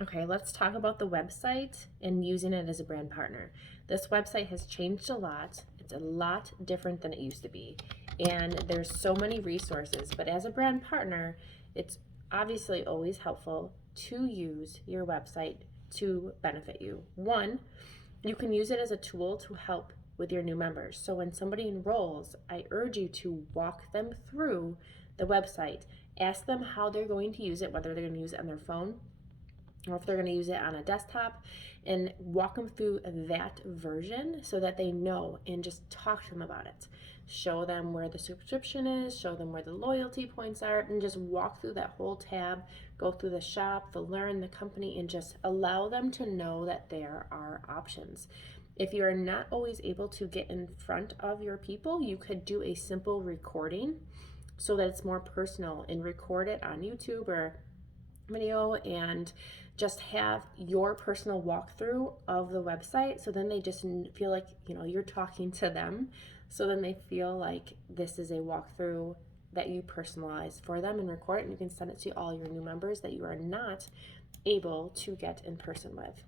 Okay, let's talk about the website and using it as a brand partner. This website has changed a lot. It's a lot different than it used to be. And there's so many resources, but as a brand partner, it's obviously always helpful to use your website to benefit you. One, you can use it as a tool to help with your new members. So when somebody enrolls, I urge you to walk them through the website. Ask them how they're going to use it, whether they're going to use it on their phone, or if they're going to use it on a desktop, and walk them through that version so that they know, and just talk to them about it. Show them where the subscription is, show them where the loyalty points are, and just walk through that whole tab, go through the shop, the learn, the company, and just allow them to know that there are options. If you are not always able to get in front of your people, you could do a simple recording so that it's more personal, and record it on YouTube or video, and just have your personal walkthrough of the website, so then they just feel like, you're talking to them, so then they feel like this is a walkthrough that you personalize for them and record it, and you can send it to all your new members that you are not able to get in person with.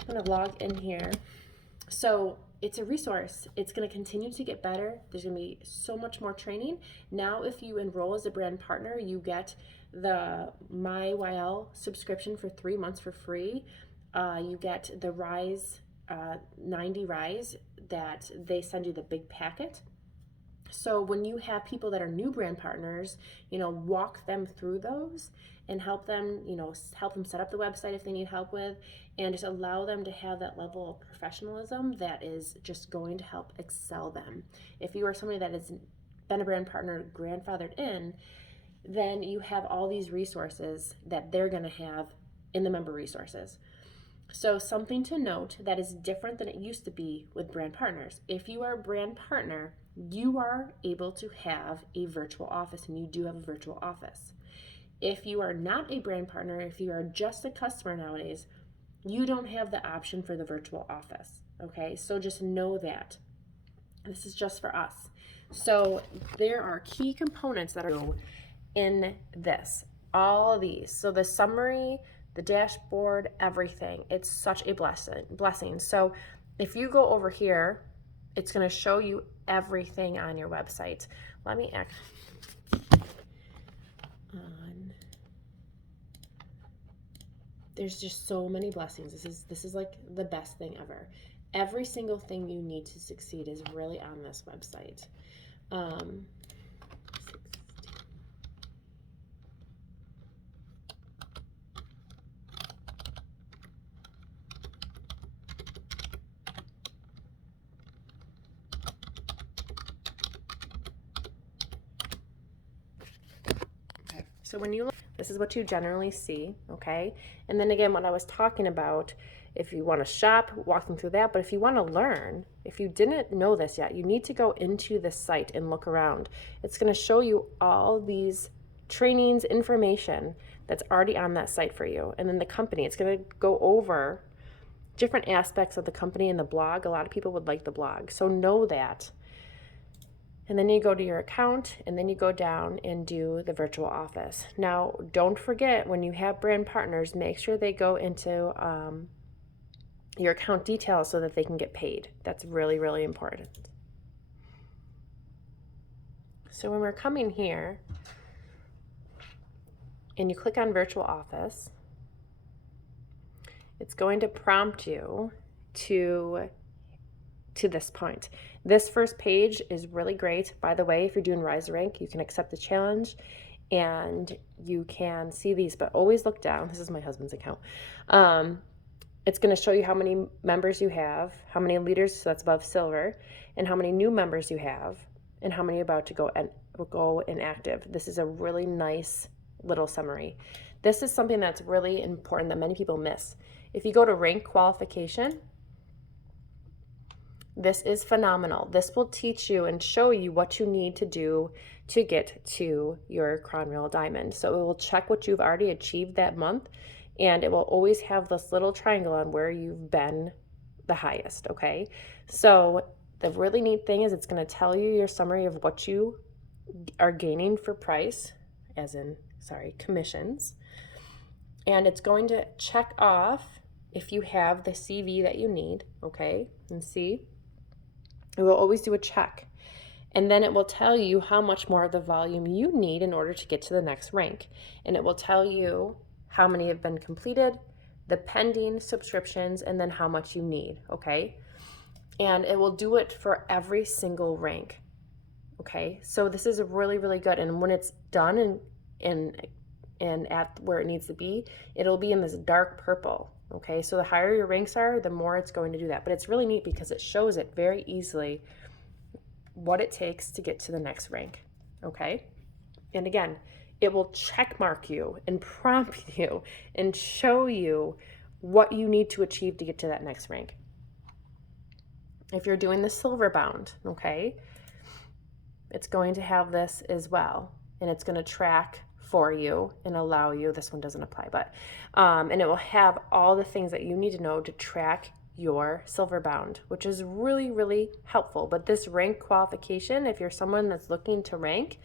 I'm going to log in here. So it's a resource. It's going to continue to get better. There's going to be so much more training. Now, if you enroll as a brand partner, you get the MyYL subscription for 3 months for free. You get the Rise 90 Rise that they send you the big packet. So when you have people that are new brand partners, walk them through those and help them, help them set up the website if they need help with, and just allow them to have that level of professionalism that is just going to help excel them. If you are somebody that has been a brand partner grandfathered in, then you have all these resources that they're going to have in the member resources. So something to note that is different than it used to be with brand partners. If you are a brand partner, you are able to have a virtual office, and you do have a virtual office. If you are not a brand partner, if you are just a customer nowadays, you don't have the option for the virtual office. Okay, so just know that. This is just for us. So there are key components that are in this. All of these. So the summary, the dashboard, everything. It's such a blessing. So if you go over here, it's going to show you everything on your website. Let me there's just so many blessings. This is like the best thing ever. Every single thing you need to succeed is really on this website. So when you look, this is what you generally see, okay? And then again, what I was talking about, if you want to shop, walk them through that. But if you want to learn, if you didn't know this yet, you need to go into this site and look around. It's going to show you all these trainings, information that's already on that site for you. And then the company, it's going to go over different aspects of the company and the blog. A lot of people would like the blog, so know that. And then you go to your account, and then you go down and do the virtual office. Now, don't forget, when you have brand partners, make sure they go into your account details so that they can get paid. That's really, really important. So when we're coming here and you click on virtual office, it's going to prompt you to this point. This first page is really great. By the way, if you're doing Rise Rank, you can accept the challenge and you can see these, but always look down. This is my husband's account. It's going to show you how many members you have, how many leaders, so that's above silver, and how many new members you have, and how many are about to go inactive. This is a really nice little summary. This is something that's really important that many people miss. If you go to rank qualification, this is phenomenal. This will teach you and show you what you need to do to get to your Crown Royal Diamond. So it will check what you've already achieved that month, and it will always have this little triangle on where you've been the highest, okay? So the really neat thing is it's going to tell you your summary of what you are gaining for price, commissions. And it's going to check off if you have the CV that you need, okay? And see, it will always do a check. And then it will tell you how much more of the volume you need in order to get to the next rank. And it will tell you how many have been completed, the pending subscriptions, and then how much you need, okay? And it will do it for every single rank, okay? So this is really, really good. And when it's done and at where it needs to be, it'll be in this dark purple, okay? So the higher your ranks are, the more it's going to do that. But it's really neat because it shows it very easily what it takes to get to the next rank, okay? And again, it will check mark you and prompt you and show you what you need to achieve to get to that next rank. If you're doing the silver bound, okay, it's going to have this as well, and it's going to track for you and allow you, this one doesn't apply, but, and it will have all the things that you need to know to track your silver bound, which is really, really helpful. But this rank qualification, if you're someone that's looking to rank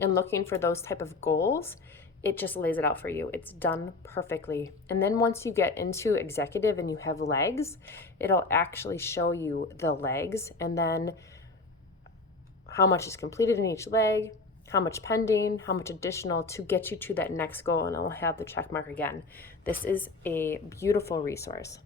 and looking for those type of goals, it just lays it out for you. It's done perfectly. And then once you get into executive and you have legs, it'll actually show you the legs and then how much is completed in each leg, how much pending, how much additional to get you to that next goal, and it'll have the check mark again. This is a beautiful resource.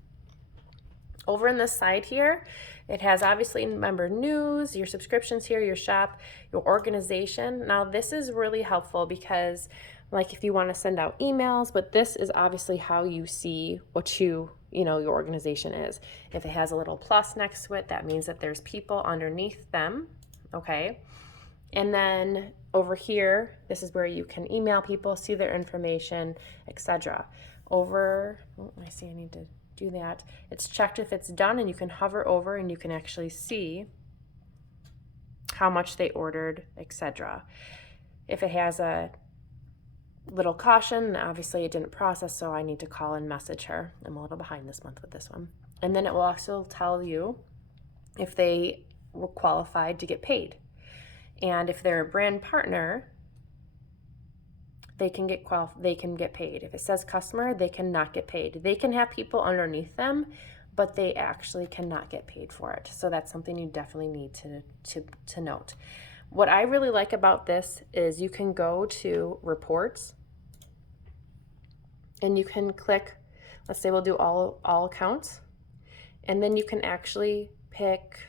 Over in this side here, it has obviously member news, your subscriptions here, your shop, your organization. Now this is really helpful because like if you want to send out emails, but this is obviously how you see what your organization is. If it has a little plus next to it, that means that there's people underneath them, okay? And then over here, this is where you can email people, see their information, etc. I see I need to do that. It's checked if it's done, and you can hover over and you can actually see how much they ordered, etc. If it has a little caution, obviously it didn't process, so I need to call and message her. I'm a little behind this month with this one. And then it will also tell you if they were qualified to get paid. And if they're a brand partner, they can get paid. If it says customer, they cannot get paid. They can have people underneath them, but they actually cannot get paid for it. So that's something you definitely need to note. What I really like about this is you can go to reports and you can click, let's say we'll do all accounts, and then you can actually pick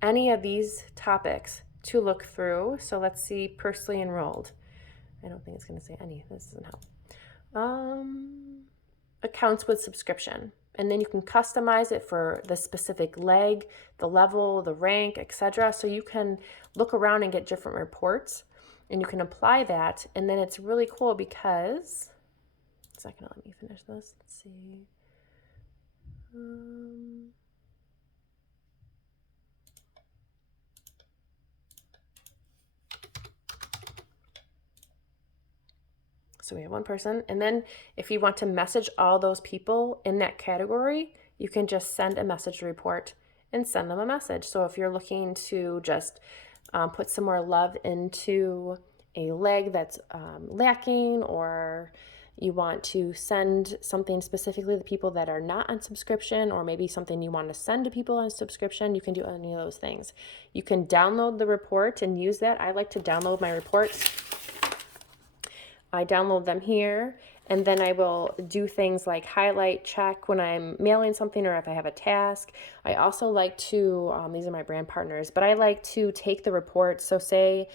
any of these topics to look through. So let's see, personally enrolled. I don't think it's going to say any. This doesn't help. Accounts with subscription. And then you can customize it for the specific leg, the level, the rank, etc. So you can look around and get different reports and you can apply that. And then it's really cool because it's not going to let me finish this. Let's see. So we have one person. And then if you want to message all those people in that category, you can just send a message report and send them a message. So if you're looking to just put some more love into a leg that's lacking, or you want to send something specifically to people that are not on subscription, or maybe something you want to send to people on subscription, you can do any of those things. You can download the report and use that. I like to download my reports. I download them here, and then I will do things like highlight, check when I'm mailing something or if I have a task. I also like to, these are my brand partners, but I like to take the report. So say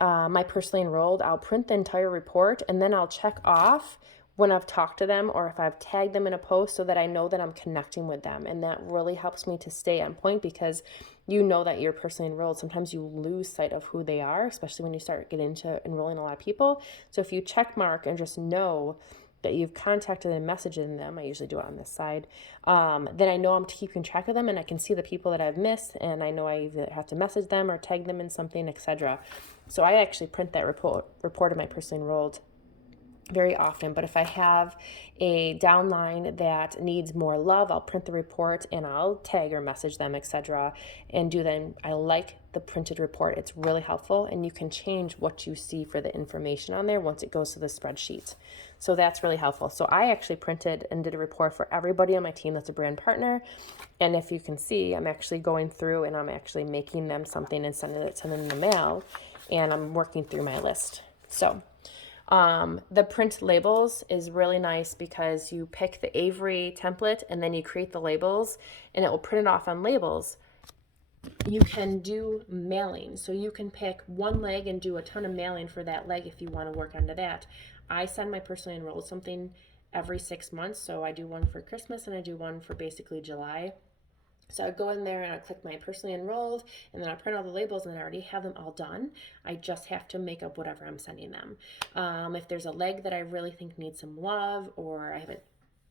my personally enrolled, I'll print the entire report and then I'll check off when I've talked to them or if I've tagged them in a post so that I know that I'm connecting with them. And that really helps me to stay on point because you know that you're personally enrolled. Sometimes you lose sight of who they are, especially when you start getting into enrolling a lot of people. So if you check mark and just know that you've contacted and messaged them, I usually do it on this side, then I know I'm keeping track of them and I can see the people that I've missed, and I know I either have to message them or tag them in something, etc. So I actually print that report of my personally enrolled very often. But if I have a downline that needs more love, I'll print the report and I'll tag or message them, etc. and do them. I like the printed report. It's really helpful, and you can change what you see for the information on there once it goes to the spreadsheet. So that's really helpful. So I actually printed and did a report for everybody on my team that's a brand partner. And if you can see, I'm actually going through and I'm actually making them something and sending it to them in the mail, and I'm working through my list. So the print labels is really nice because you pick the Avery template and then you create the labels and it will print it off on labels. You can do mailing. So you can pick one leg and do a ton of mailing for that leg if you want to work onto that. I send my personally enrolled something every 6 months. So I do one for Christmas and I do one for basically July. So I go in there and I click my personally enrolled, and then I print all the labels, and I already have them all done. I just have to make up whatever I'm sending them. If there's a leg that I really think needs some love, or I haven't,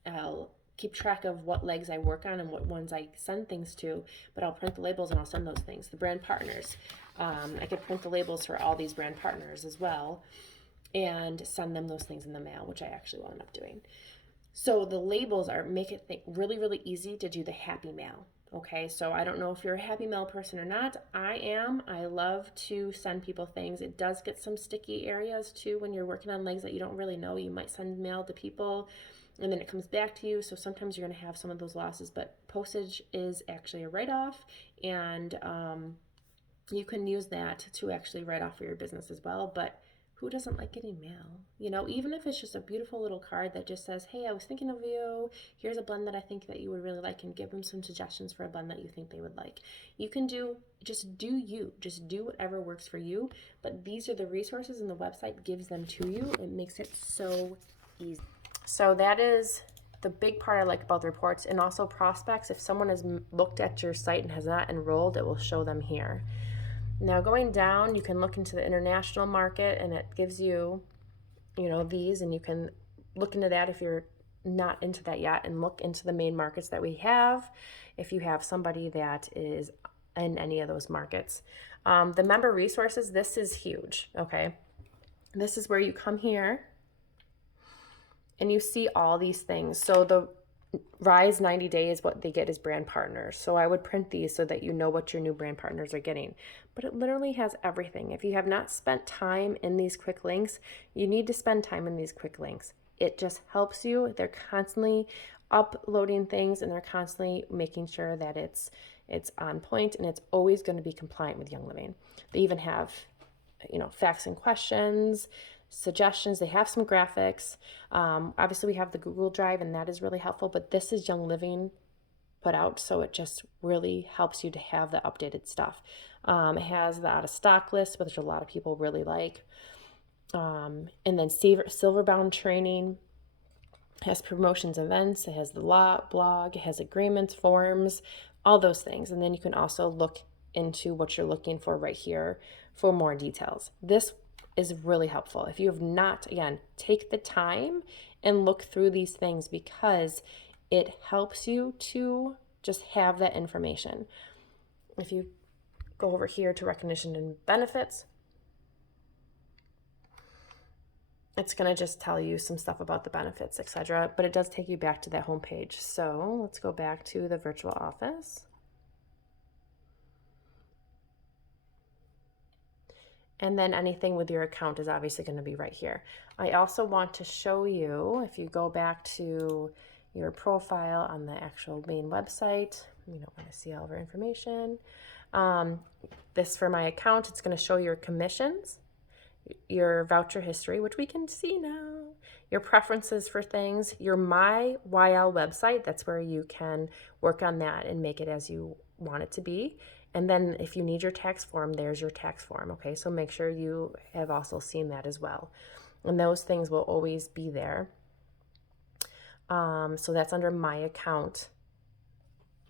I'll keep track of what legs I work on and what ones I send things to, but I'll print the labels and I'll send those things. The brand partners, I could print the labels for all these brand partners as well and send them those things in the mail, which I actually will end up doing. So the labels make it really, really easy to do the happy mail. Okay, so I don't know if you're a happy mail person or not. I am. I love to send people things. It does get some sticky areas too when you're working on legs that you don't really know. You might send mail to people and then it comes back to you. So sometimes you're going to have some of those losses, but postage is actually a write-off, and you can use that to actually write off for your business as well. But who doesn't like getting mail? You know, even if it's just a beautiful little card that just says, hey, I was thinking of you. Here's a blend that I think that you would really like, and give them some suggestions for a blend that you think they would like. You can just do whatever works for you. But these are the resources, and the website gives them to you. It makes it so easy. So that is the big part I like about the reports, and also prospects. If someone has looked at your site and has not enrolled, it will show them here. Now going down, you can look into the international market, and it gives you, these, and you can look into that if you're not into that yet, and look into the main markets that we have if you have somebody that is in any of those markets. The member resources, this is huge, okay? This is where you come here and you see all these things. So the Rise 90 days, what they get is brand partners. So I would print these so that you know what your new brand partners are getting. But it literally has everything. If you have not spent time in these quick links, you need to spend time in these quick links. It just helps you. They're constantly uploading things, and they're constantly making sure that it's on point, and it's always going to be compliant with Young Living. They even have, facts and questions, suggestions. They have some graphics. Obviously we have the Google Drive, and that is really helpful, but this is Young Living put out, so it just really helps you to have the updated stuff. It has the out of stock list, which a lot of people really like, and then Silverbound training. It has promotions, events. It has the blog. It has agreements, forms, all those things. And then you can also look into what you're looking for right here for more details. This is really helpful. If you have not, again, take the time and look through these things, because it helps you to just have that information. If you go over here to recognition and benefits, it's going to just tell you some stuff about the benefits, etc. But it does take you back to that home page. So let's go back to the virtual office. And then anything with your account is obviously going to be right here. I also want to show you, if you go back to your profile on the actual main website, you don't want to see all of our information. This for my account, it's going to show your commissions, your voucher history, which we can see now, your preferences for things, your My YL website. That's where you can work on that and make it as you want it to be. And then if you need your tax form, there's your tax form, okay? So make sure you have also seen that as well. And those things will always be there. So that's under My Account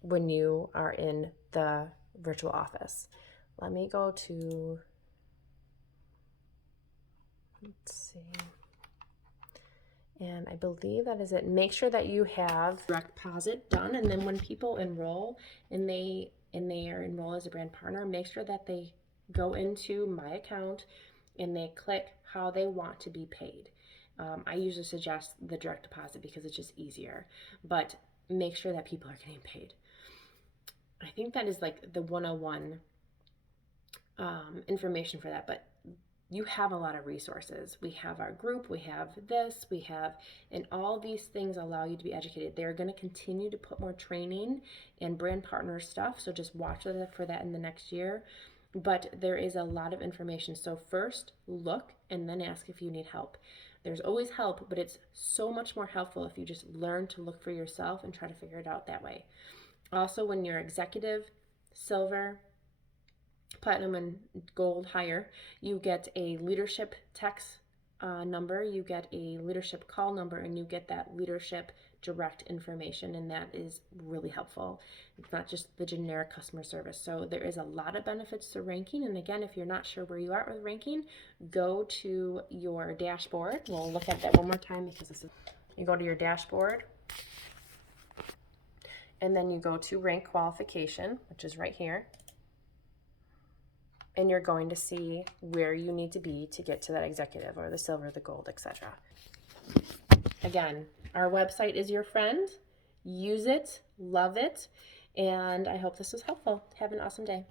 when you are in the virtual office. Let me go to, let's see. And I believe that is it. Make sure that you have direct deposit done. And then when people enroll and they are enrolled as a brand partner, make sure that they go into My Account and they click how they want to be paid. I usually suggest the direct deposit because it's just easier, but make sure that people are getting paid. I think that is like the 101 information for that, but you have a lot of resources. We have our group, we have this, and all these things allow you to be educated. They're going to continue to put more training and brand partner stuff, so just watch for that in the next year. But there is a lot of information. So first look and then ask if you need help. There's always help, but it's so much more helpful if you just learn to look for yourself and try to figure it out that way. Also, when you're executive, silver, platinum, and gold higher, you get a leadership text number, you get a leadership call number, and you get that leadership direct information, and that is really helpful. It's not just the generic customer service. So there is a lot of benefits to ranking, and again, if you're not sure where you are with ranking, go to your dashboard. We'll look at that one more time because you go to your dashboard, and then you go to rank qualification, which is right here, and you're going to see where you need to be to get to that executive or the silver, the gold, etc. Again, our website is your friend. Use it, love it, and I hope this was helpful. Have an awesome day.